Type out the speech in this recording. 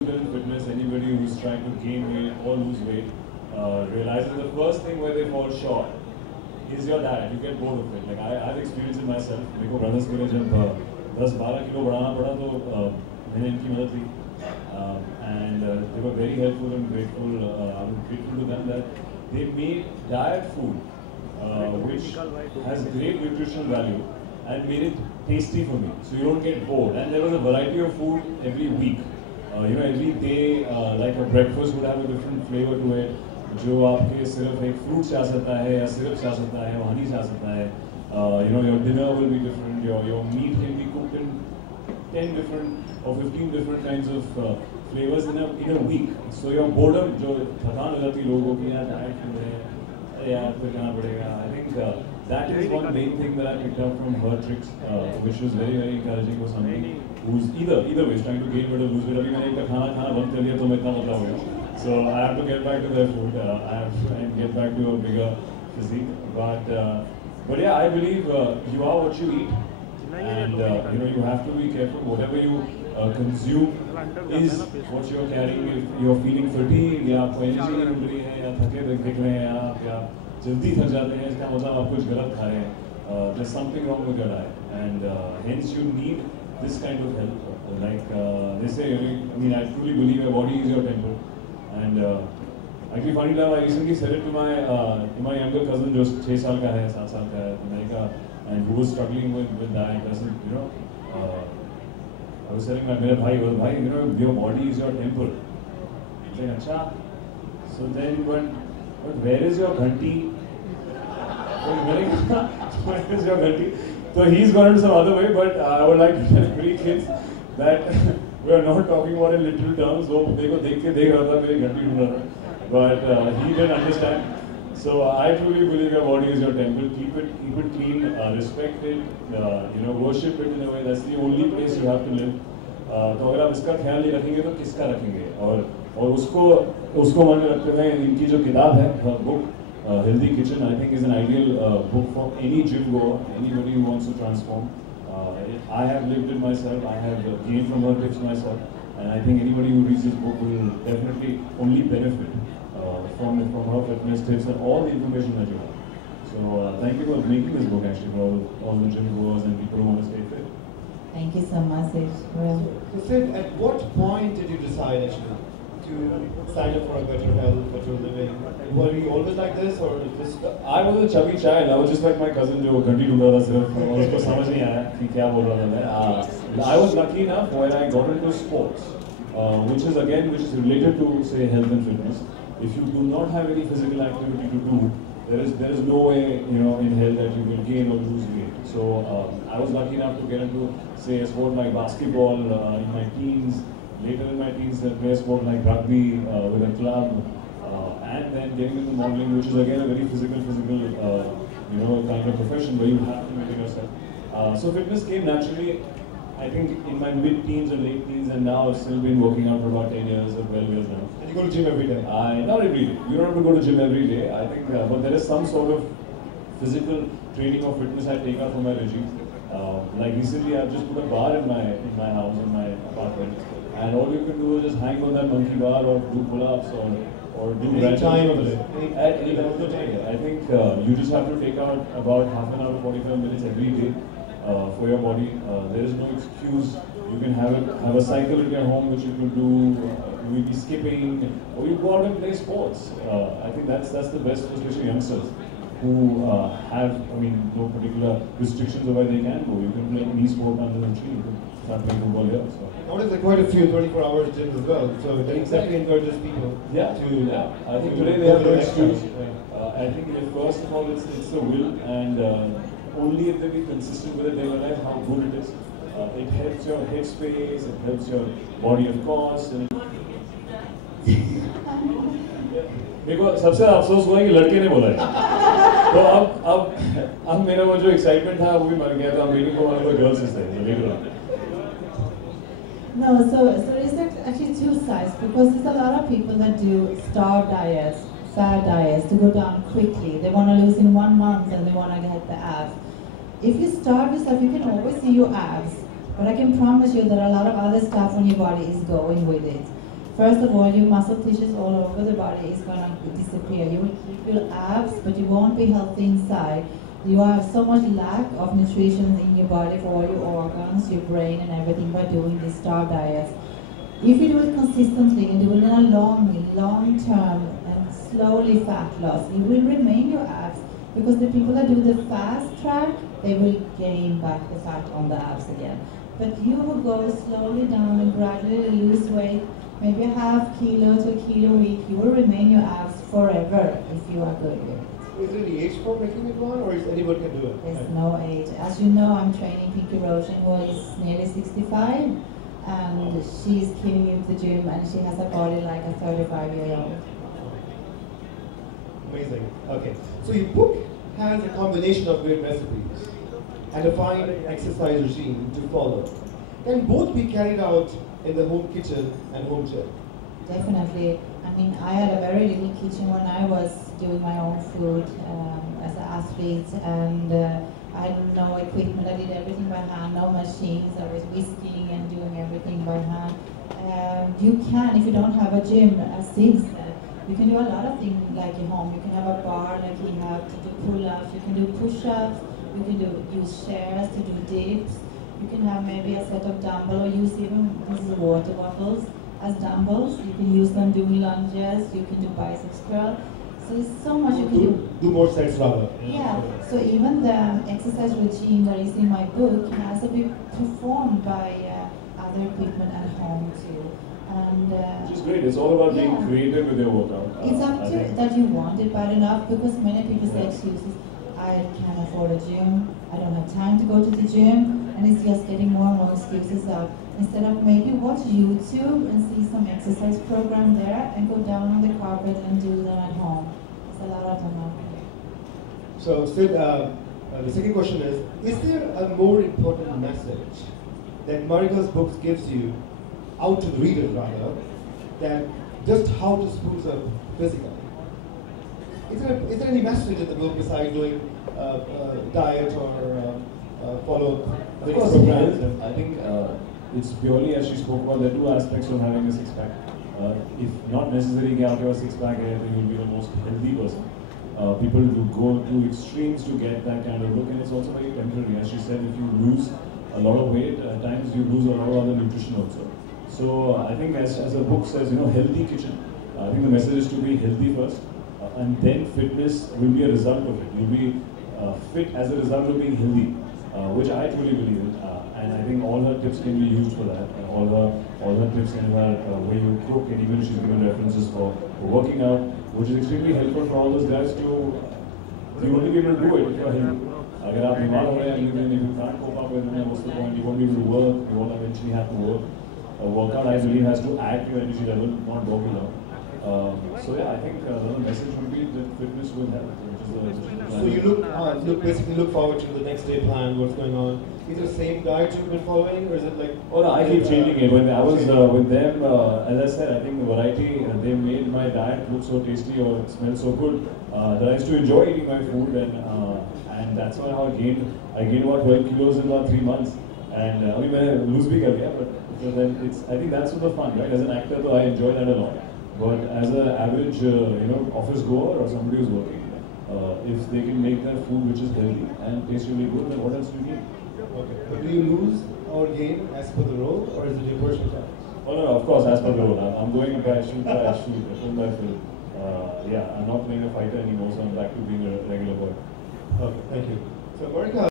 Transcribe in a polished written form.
Fitness, anybody who's trying to gain weight or lose weight realizes the first thing where they fall short is your diet. You get bored of it. Like I've experienced it myself. मेरे को brothers के लिए जब 10-12 kilo बढ़ाना पड़ा तो मैंने इनकी मदद ली and they were very helpful and grateful. I'm grateful to them that they made diet food which has great nutritional value and made it tasty for me. So you don't get bored. And there was a variety of food every week. You know, every day, like a breakfast would have a different flavor to it. जो आपके सिर्फ एक fruit से आ सकता है या syrup से आ सकता है, हनी से आ सकता है. You know, your dinner will be different. Your meat can be cooked in 10 different or 15 different kinds of flavors in a week. So your boredom, जो थकान हो जाती है लोगों की यार डाइट कर रहे हैं, यार फिर करना पड़ेगा. I think that is one main thing that I picked up from her tricks, which was very encouraging for somebody who's either way is trying to gain weight or lose weight. अभी मैंने एक खाना बंद कर लिया तो मैं इतना पतला हो गया. So I have to get back to their food. I have to try and get back to a bigger physique. But yeah, I believe you are what you eat, and you know you have to be careful. Whatever you consume is what you're carrying. If you're feeling fatigued, या आपको energy नहीं मिल रही है, या थके दिख रहे हैं आप, या जल्दी थक जाते हैं, इसका मतलब आप कुछ गलत खा रहे हैं. There's something wrong with your diet, and hence you need this kind of help. Like they say, I mean, I truly believe your body is your temple. And actually, funny enough, I recently said it to my younger cousin, जो 6 साल का है, 7 साल का है, America, and who was struggling with diet. I said, you know, I was telling मेरे भाई, you know, your body is your temple. He's like, अच्छा. So then, but where is your ghanti? Where is your ghanti? So he's gone into some other way, but I would like to tell three kids that we are not talking about in literal terms. So देखो देख के देख रहा था मेरी घंटी ढूंढ रहा था, but he didn't understand. So I truly believe your body is your temple. Keep it clean, respect it, you know, worship it in a way. That's the only place you have to live. तो अगर आप इसका ख्याल नहीं रखेंगे तो किसका रखेंगे? और उसको मन में रखते हुए इनकी जो किताब है, book Healthy Kitchen, I think is an ideal book for any gym goer, anybody who wants to transform. I have lived it myself. I have gained from her tips myself, and I think anybody who reads this book will definitely only benefit from her fitness tips and all the information that you have. So thank you for making this book actually for all the gym goers and people who want to stay fit. Thank you so much, Sid. Well, So Sid, at what point did you decide actually to sign up for a better health, better living? Were you always like this, or just? I was a chubby child. I was just like my cousin जो घंटी ढूंढ रहा था सिर्फ, और उसको समझ नहीं आया कि क्या बोल रहा था मैं. I was lucky enough when I got into sports, which is related to say health and fitness. If you do not have any physical activity to do, there is no way, you know, in health that you will gain or lose weight. So I was lucky enough to get into say a sport like basketball in my teens. Later in my teens, I play a sport like rugby with a club, and then getting into modeling, which is again a very physical, you know, kind of profession where you have to maintain yourself. So fitness came naturally, I think, in my mid-teens or late teens, and now I've still been working out for about 10 years or 12 years now. And you go to gym every day? Not every day. You don't have to go to gym every day. I think, but there is some sort of physical training or fitness I take out from my regime. Like recently, I've just put a bar in my house, in my apartment, and all you can do is just hang on that monkey bar or do pull-ups or do any time of the day. At any time of the day. I think you just have to take out about half an hour, 45 minutes every day for your body. There is no excuse. You can have a cycle in your home which you can do. You will be skipping, or you go out and play sports. I think that's the best, especially youngsters who have, I mean, no particular restrictions of where they can go. You can play any sport under the tree. You can start playing football here. So. Notice there are quite a few 24-hour gyms as well. So that exactly encourages people to. I think today they have no excuse. I think first of all it's the will, and only if they be consistent with it, they realize how good it is. It helps your head space, it helps your body, of course. देखो सबसे अफसोस हुआ कि लड़के ने बोला है, तो अब मेरा वो जो एक्साइटमेंट था वो भी मर गया. तो I'm waiting for one of the girls to say later on. no, so is there actually two sides, because there's a lot of people that do starve diets, fad diets to go down quickly. They want to lose in 1 month and they want to get the abs. If you starve yourself, you can always see your abs, But I can promise you that a lot of other stuff on your body is going with it. First of all, your muscle tissues all over the body is going to disappear. You will keep your abs, but you won't be healthy inside. You have so much lack of nutrition in your body for all your organs, your brain and everything by doing these starved diets. If you do it consistently and do it in a long term and slowly fat loss, you will remain your abs, because the people that do the fast track, they will gain back the fat on the abs again. But you will go slowly down and gradually lose weight, maybe a half kilo to a kilo a week. You will remain your abs forever if you are good with it. Is there any age for making it one, or is anyone can do it? There's no age. As you know, I'm training Pinky Roshan, who is nearly 65, and she's killing it in the gym, and she has a body like a 35-year-old. Amazing. Okay. So your book has a combination of great recipes and a fine exercise regime to follow. Can both be carried out in the home kitchen and home gym? Definitely. I mean, I had a very little kitchen when I was doing my own food as an athlete, and I had no equipment. I did everything by hand, no machines. I was whisking and doing everything by hand. You can, if you don't have a gym, as Sid said, you can do a lot of things like at home. You can have a bar like you have to do pull-ups, you can do push-ups, you can use chairs to do dips, you can have maybe a set of dumbbells, or use even these water bottles as dumbbells. You can use them doing lunges, you can do biceps curl. So there's so much you can do. Do more sets rather. Yeah, so even the exercise regime that is in my book has to be performed by other equipment at home too. And, which is great. It's all about being creative with your workout. It's up to you that you want it bad enough, because many people say excuses. I can't afford a gym, I don't have time to go to the gym, and it's just getting more and more excuses out. Instead of maybe watch YouTube and see some exercise program there and go down on the carpet and do them at home. It's a lot of them. So Sid, the second question is there a more important message that Marika's books gives you, out to the readers rather, than just how to spruce up physically? Is there any message in the book besides doing diet or follow fitness programs? I think it's purely, as she spoke about, there are two aspects of having a six-pack. If not necessarily get your six-pack, I think you'll be the most healthy person. People do go to extremes to get that kind of look, and it's also very temporary. As she said, if you lose a lot of weight, at times you lose a lot of other nutrition also. So I think as the book says, healthy kitchen. I think the message is to be healthy first, and then fitness will be a result of it. You'll be fit as a result of being healthy, which I truly believe in. And I think all her tips can be used for that. All her tips and her way you cook, and even she's given references for working out, which is extremely helpful for all those guys to. You won't be able to do it if you're healthy. अगर आप बीमार हो रहे हैं, if you can't cope up with it, what's the point? You won't be able to work. You won't eventually have to work. A workout, I believe, has to add to your energy level, not walk alone. So yeah, I think the message would be that fitness will help. So you basically look forward to the next day plan, what's going on. Is it the same diet you've been following, or is it like? Oh no, I keep changing it. When I was with them, as I said, I think the variety, they made my diet look so tasty or it smelled so good that I used to enjoy eating my food, and that's why how I gained about 12 kilos in about 3 months. And I mean, when I lose big, yeah, but then I think that's the fun, right? As an actor, though, I enjoy that a lot. But as an average, office goer or somebody who's working, if they can make their food which is healthy and tastes really good, then what else do you need? Okay. But do you lose or gain as per the role, or is it your personal challenge? Oh no, of course, as per the role. I'm going by shoot by shoot, film by film. Yeah, I'm not playing a fighter anymore, so I'm back to being a regular boy. Okay, thank you. So Marika,